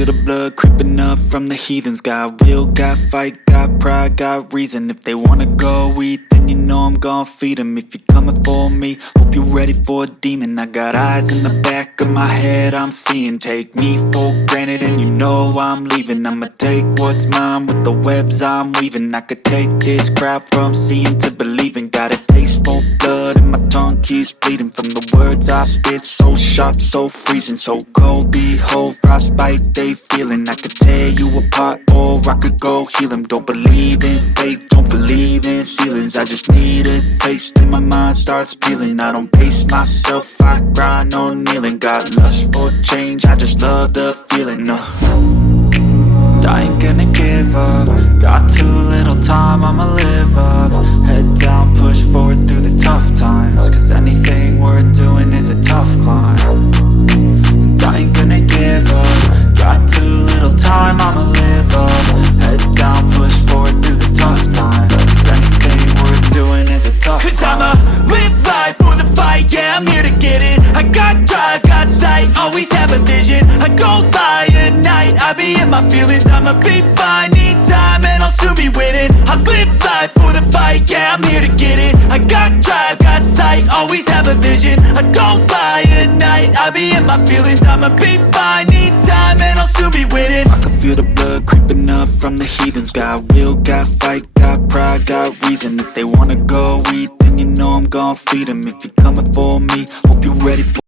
feel the blood creeping up from the heathens. Got will, got fight, got pride, got reason. If they wanna go eat, then you know I'm gon' feed them. If you're coming for me, hope you're ready for a demon. I got eyes in the back of my head, I'm seeing. Take me for granted and you know I'm leaving. I'ma take what's mine with the webs I'm weaving. I could take this crowd from seeing to believing. Got a taste for blood and my tongue keeps bleeding from the words I spit. So sharp, so freezing, so cold. Behold, frostbite they feeling. I could tear you apart or I could go heal them. Don't believe in fate, don't believe in ceilings. I just need a taste and my mind starts peeling. I don't pace myself, I grind on kneeling. Got lust for change, I just love the feeling. I ain't gonna give up. Got too little time, I'ma live up. Head down, push forward through the tough times. Cause anything worth doing is a tough climb. And I ain't gonna give up. Got too little time, I'ma live up. Head down, push forward through the tough times. Cause anything worth doing is a tough climb. Cause I'ma live life for the fight, yeah, I'm here to get it. I got drive, got sight, always have a vision. I don't lie at night, I be in my feelings. I'ma be fine, need time and I'll soon be winning. I live life for the fight, yeah, I'm here to get it. I got drive, got sight, always have a vision. I don't lie at night, I be in my feelings. I'ma be fine, need time and I'll soon be winning. I can feel the blood creeping up from the heathens. Got will, got fight, got pride, got reason. If they wanna go eat, then you know I'm gon' feed them. If you're coming for me, hope you're ready for